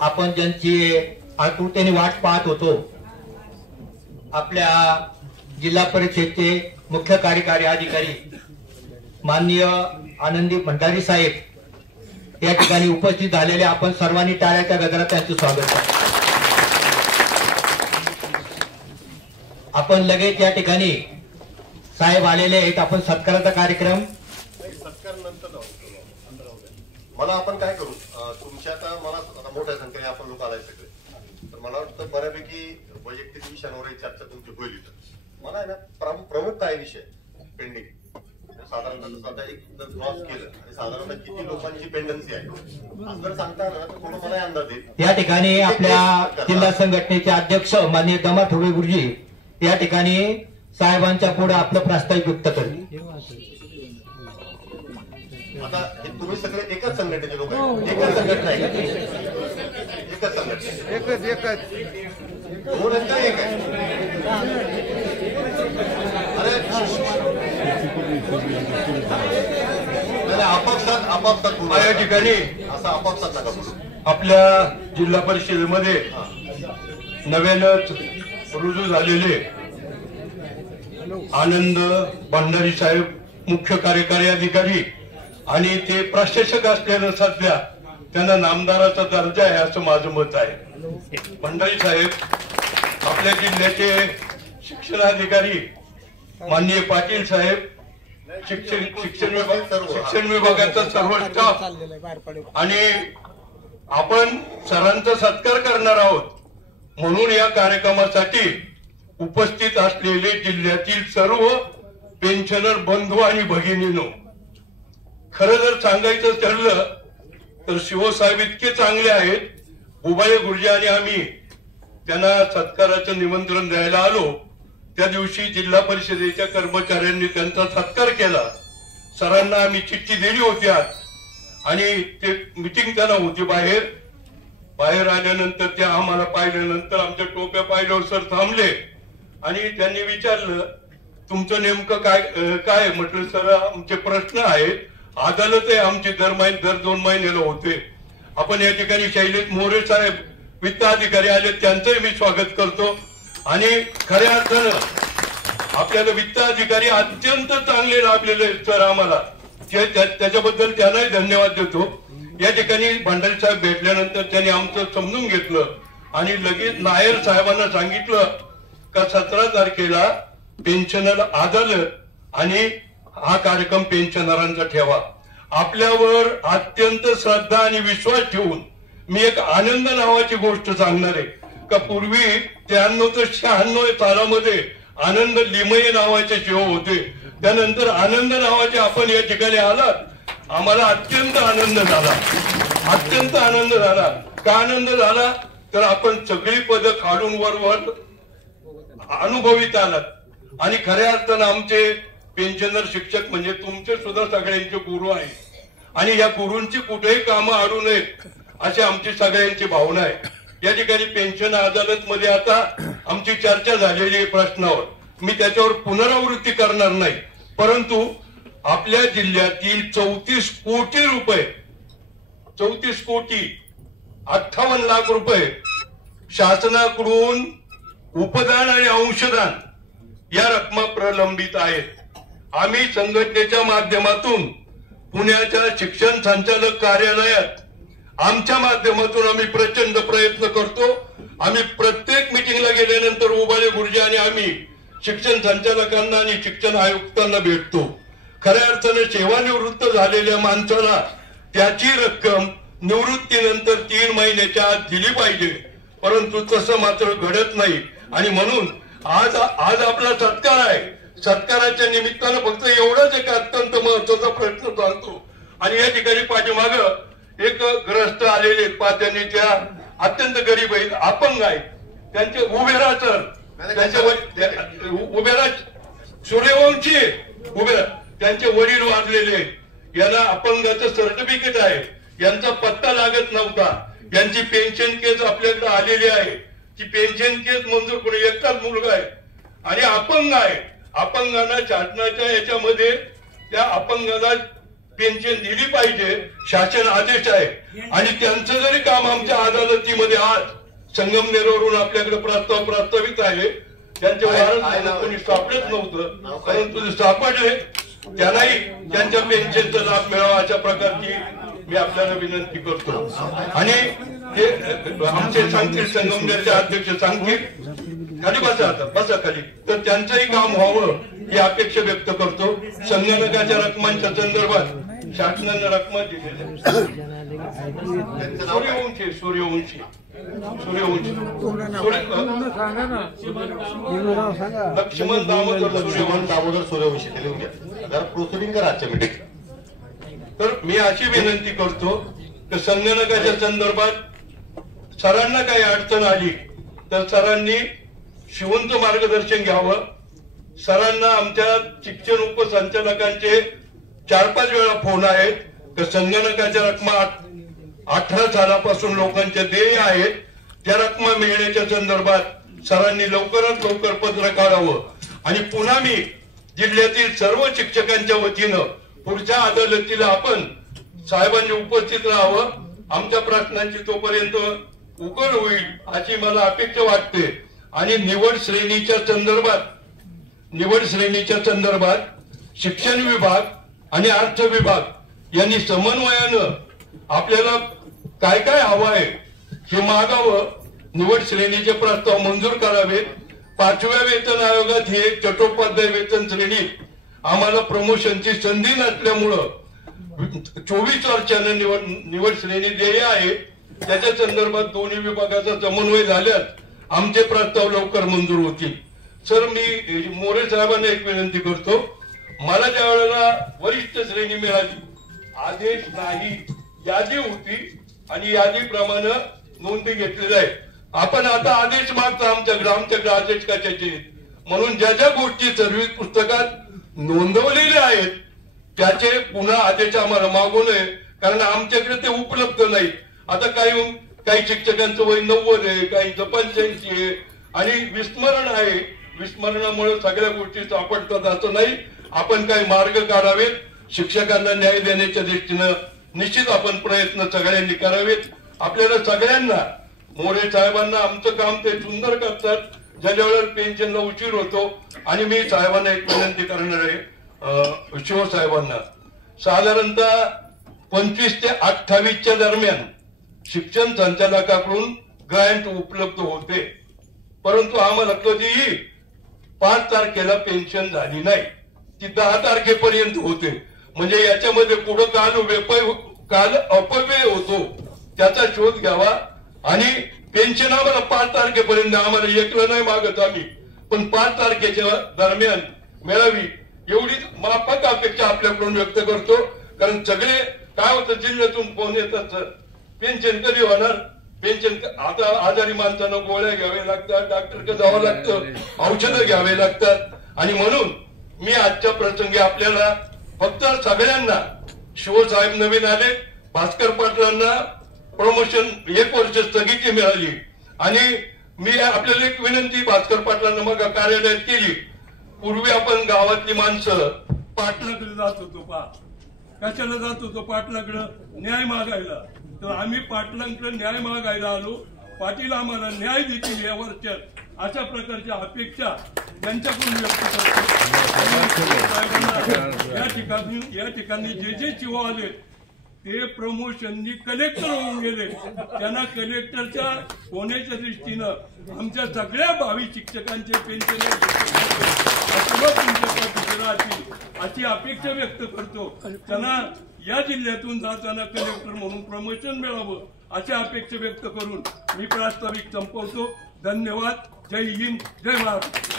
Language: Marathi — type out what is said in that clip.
आपण ज्यांची आतुरतेने वाट पाहत होतो, आपल्या जिल्हा परिषदेचे मुख्य कार्यकारी अधिकारी माननीय आनंदी भंडारी साहेब या ठिकाणी उपस्थित झालेले आपण सर्वांनी टाळ्याच्या गजरात त्यांचं स्वागत करा। आपण लगेच या ठिकाणी साहेब आलेले आहेत, आपण सत्काराचा कार्यक्रम सत्कार नंतर मला आपण काय करू, तुमच्या आता मला मोठ्या संख्येने आपण लोक आलाय सगळे, तर मला वाटतं बऱ्यापैकी वैयक्तिक विषयांवर चर्चा तुमची होईल। मला आहे ना प्रमुख काय विषय पेंडिंग साधारणतः आता एक क्रॉस केलं आणि साधारणतः किती लोकांची पेंडन्सी आहे असं सांगता ना तर थोडं मला अंदाज येईल। या ठिकाणी आपल्या जिल्हा संघटनेचे अध्यक्ष माननीय दमा ठोबे गुरुजी या ठिकाणी साहेबांच्या पुढे आपलं प्रास्ताविक व्यक्त करतील। आता हे तुम्ही सगळे एकच संघटनेचे लोक आहेत, एकच संघटना आहे, एकच संघटना, एकच दोन आहेत का एक आहे? अरे आपापसात या ठिकाणी असं आपापसात नका बोलू। आपल्या जिल्हा परिषदेमध्ये नव्यानच रुजू झालेले आनंद भंडारी साहेब मुख्य कार्यकारी अधिकारी आणि ते प्रशासक असल्यानं सध्या त्यांना नामदाराचा दर्जा आहे असं माझं मत आहे। भंडारी साहेब आपल्या जिल्ह्याचे शिक्षणाधिकारी माननीय पाटील साहेब, शिक्षण विभागाचा सर्व स्टाफ आणि आपण सरांचा सत्कार करणार आहोत, म्हणून या कार्यक्रमासाठी उपस्थित असलेले जिल्ह्यातील सर्व पेन्शनर बंधू आणि भगिनींनो, खरं जर सांगायचं ठरलं तर शिवसाहेब इतके चांगले आहेत, उबाळे गुरुजी आणि आम्ही त्यांना सत्काराचं निमंत्रण द्यायला आलो, त्या दिवशी जिल्हा परिषदेच्या कर्मचाऱ्यांनी त्यांचा सत्कार केला। सरांना आम्ही चिठ्ठी दिली होती आज आणि ते मीटिंग त्यांना होती बाहेर आल्यानंतर ते आम्हाला पाहिल्यानंतर आमच्या टोप्या पाहिल्यावर सर थांबले आणि त्यांनी विचारलं तुमचं नेमकं काय म्हटलं सर आमचे प्रश्न आहेत, अदालत आहे आमची दर 2 महिन्याला होते। आपण या ठिकाणी शैलेश मोरे साहेब वित्त अधिकारी आले, त्यांचंही मी स्वागत करतो आणि खऱ्या अर्थानं आपल्याला वित्त अधिकारी अत्यंत चांगले लाभलेले आहेत सर, आम्हाला त्याच्याबद्दल त्यांनाही धन्यवाद देतो। या ठिकाणी भंडारी साहेब भेटल्यानंतर त्यांनी आमचं समजून घेतलं आणि लगेच नायर साहेबांना सांगितलं का 17 तारखेला पेन्शनर अदालत आणि हा कार्यक्रम पेन्शनरांचा ठेवा। आपल्यावर अत्यंत श्रद्धा आणि विश्वास ठेवून मी एक आनंद नावाची गोष्ट सांगणार आहे का पूर्वी 93 ते 96 सालामध्ये आनंद लिमये नावाचे शिव होते, त्यानंतर आनंद नावाचे आपण या ठिकाणी आलात, आम्हाला अत्यंत आनंद झाला, अत्यंत आनंद झाला। का आनंद झाला तर आपण सगळी पद खालून वर अनुभवित आलात आणि खऱ्या अर्थानं आमचे पेन्शनर शिक्षक म्हणजे तुमचे सुद्धा सगळ्यांचे गुरु आहे आणि या गुरूंची कुठेही कामं अडू नयेत अशी आमची सगळ्यांची भावना आहे। या ठिकाणी पेन्शन अदालत मध्ये आता आमची चर्चा झालेली आहे प्रश्नावर, मी त्याच्यावर पुनरावृत्ती करणार नाही, परंतु आपल्या जिल्ह्यातील 34 कोटी रुपये 34 कोटी 58 लाख रुपये शासनाकडून उपदान आणि अंशदान या रकमा प्रलंबित आहेत। आम्ही संघटनेच्या माध्यमातून पुण्याच्या शिक्षण संचालक कार्यालयात आमच्या माध्यमातून आम्ही प्रचंड प्रयत्न करतो। आम्ही प्रत्येक मीटिंगला गेल्यानंतर उबाळे गुरुजी आणि आम्ही शिक्षण संचालकांना आणि शिक्षण आयुक्तांना भेटतो। खऱ्या अर्थाने सेवानिवृत्त झालेल्या माणसाला त्याची रक्कम निवृत्तीनंतर 3 महिन्याच्या आत दिली पाहिजे, परंतु तसं मात्र घडत नाही आणि म्हणून आज आपला सत्कार आहे। सत्काराच्या निमित्तानं फक्त एवढाच एक अत्यंत महत्वाचा प्रश्न चालतो आणि या ठिकाणी पाठीमाग एक ग्रस्त आलेले त्यांनी त्या अत्यंत गरीब आहेत, अपंग आहेत, त्यांचे उभेरा सर त्यांच्या उभेरा सूर्यवंशी उभेरा त्यांचे वडील वारलेले, यांना अपंगाचं सर्टिफिकेट आहे, यांचा पत्ता लागत नव्हता, यांची पेन्शन केस आपल्याकडे आलेली आहे, ती पेन्शन केस मंजूर करून एकटाच मुलगा आहे आणि अपंग आहे। अपंगांना शासनाच्या याच्यामध्ये त्या अपंगाला पेन्शन दिली पाहिजे, शासन आदेश आहे। आणि त्यांचं जरी काम आमच्या अदालतीमध्ये आज संगमनेरवरून आपल्याकडे प्रस्तावित आहे, त्यांचे वारंट कोणी सापडत नव्हतं, परंतु सापडले, त्यांनाही त्यांच्या पेन्शनचा लाभ मिळावा अशा प्रकारची मी आपल्याला विनंती करतो। आणि ते आमचे सांगतील, संगमनेरचे अध्यक्ष सांगतील, खाली बसा, आता बसा खाली, तर त्यांचंही काम व्हावं ही अपेक्षा व्यक्त करतो। संगणकाच्या रकमांच्या संदर्भात शासनाने रकमा दिलेल्या, सूर्यवंशी लक्ष्मण दामोदर सूर्यवंशी लिहून घ्या, जरा प्रोसिडिंग करा आजच्या मीटिंग। तर मी अशी विनंती करतो की संगणकाच्या संदर्भात सरांना काही अडचण आली तर सरांनी शिवंत मार्गदर्शन घ्यावं। सरांना आमच्या शिक्षण उपसंचालकांचे 4-5 वेळा फोन आहेत की संगणकाच्या रकमा 18 सालापासून लोकांचे देय आहेत, त्या रकमा मिळण्याच्या संदर्भात सरांनी लवकरात लवकर पत्र काढावं। आणि पुन्हा मी जिल्ह्यातील सर्व शिक्षकांच्या वतीनं पुढच्या अदालतीला आपण साहेबांनी उपस्थित राहावं, आमच्या प्रश्नांची तोपर्यंत उकल होईल अशी मला अपेक्षा वाटते। आणि निवड श्रेणीच्या संदर्भात शिक्षण विभाग आणि अर्थ विभाग यांनी समन्वयानं आपल्याला काय काय हवं आहे हे मागावं। निवड श्रेणीचे प्रस्ताव मंजूर करावे। 5व्या वेतन आयोगात हे चट्टोपाध्याय वेतन श्रेणीत आम्हाला प्रमोशनची संधी नसल्यामुळं 24 वर्षांना निवड श्रेणी देय आहे, त्याच्या संदर्भात दोन्ही विभागाचा समन्वय झाल्यास आमचे प्रस्ताव लवकर मंजूर होतील। सर, मी मोरे साहेबांना एक विनंती करतो, मला ज्या वेळेला वरिष्ठ श्रेणी मिळाली, आदेश नाही, यादी होती आणि यादीप्रमाणे नोंदी घेतलेल्या आहे। आपण आता आदेश मागतो आमच्याकडे आदेश कशाचे, म्हणून ज्या ज्या गोष्टी सर्व्हिस पुस्तकात नोंदवलेल्या आहेत त्याचे पुन्हा आदेश आम्हाला मागू नये, कारण आमच्याकडे ते उपलब्ध नाहीत। आता काही शिक्षकांचं वय 90 आहे, काहींचं 85 आहे आणि विस्मरण आहे, विस्मरणामुळे सगळ्या गोष्टी सापडतात असं नाही। आपण काही मार्ग काढावेत, शिक्षकांना न्याय देण्याच्या दृष्टीनं निश्चित आपण प्रयत्न सगळ्यांनी करावेत। आपल्याला सगळ्यांना, मोरे साहेबांना आमचं काम ते सुंदर करतात, ज्याच्या वेळेला पेन्शनला उशीर होतो। आणि मी साहेबांना एक विनंती करणार आहे, शिवसाहेबांना, साधारणतः 25 ते 28च्या दरम्यान शिक्षण संचालकाकडून ग्रँट उपलब्ध होते, परंतु आम्हाला कधीही 5 तारखेला पेन्शन झाली नाही, ती 10 तारखेपर्यंत होते। म्हणजे याच्यामध्ये पुढे काल अपव्यय होतो, त्याचा शोध घ्यावा। आणि पेन्शन आम्हाला 5 तारखेपर्यंत, आम्हाला एकलं नाही मागत आम्ही, पण 5 तारखेच्या दरम्यान मिळावी एवढी माफक अपेक्षा आपल्याकडून व्यक्त करतो। कारण सगळे काय होतं, जिल्ह्यातून फोन येतात, सर पेन्शन कधी होणार, पेन्शन आता आजारी माणसांना गोळ्या घ्याव्या लागतात, डॉक्टरकडे जावं लागतं, औषधं घ्यावे लागतात। आणि म्हणून मी आजच्या प्रसंगी आपल्याला फक्त सगळ्यांना, शिवसाहेब नवीन आले, भास्कर पाटलांना प्रमोशन 1 वर्ष स्थगिती मिळाली। आणि मी आपल्याला एक विनंती भास्कर पाटलांना मग कार्यालयात केली, पूर्वी आपण गावातली माणसं पाटलाकडे जात होतो, कशाला जात होतो पाटलाकडे, न्याय मागायला। तर आम्ही पाटलांकडे न्याय मागायला आलो, पाटील आम्हाला न्याय देतील या वर्षात, अशा प्रकारच्या अपेक्षा त्यांच्याकडून व्यक्त करतो। या ठिकाणी जे चिव आले ते प्रमोशननी कलेक्टर होऊन गेले, त्यांना कलेक्टरच्या होण्याच्या दृष्टीनं आमच्या सगळ्या भावी शिक्षकांचे पेन्शन अशी अपेक्षा व्यक्त करतो। त्यांना या जिल्ह्यातून जाताना कलेक्टर म्हणून प्रमोशन मिळावं अशी अपेक्षा व्यक्त करून मी प्रास्ताविक संपवतो। धन्यवाद। जय हिंद, जय महाराष्ट्र।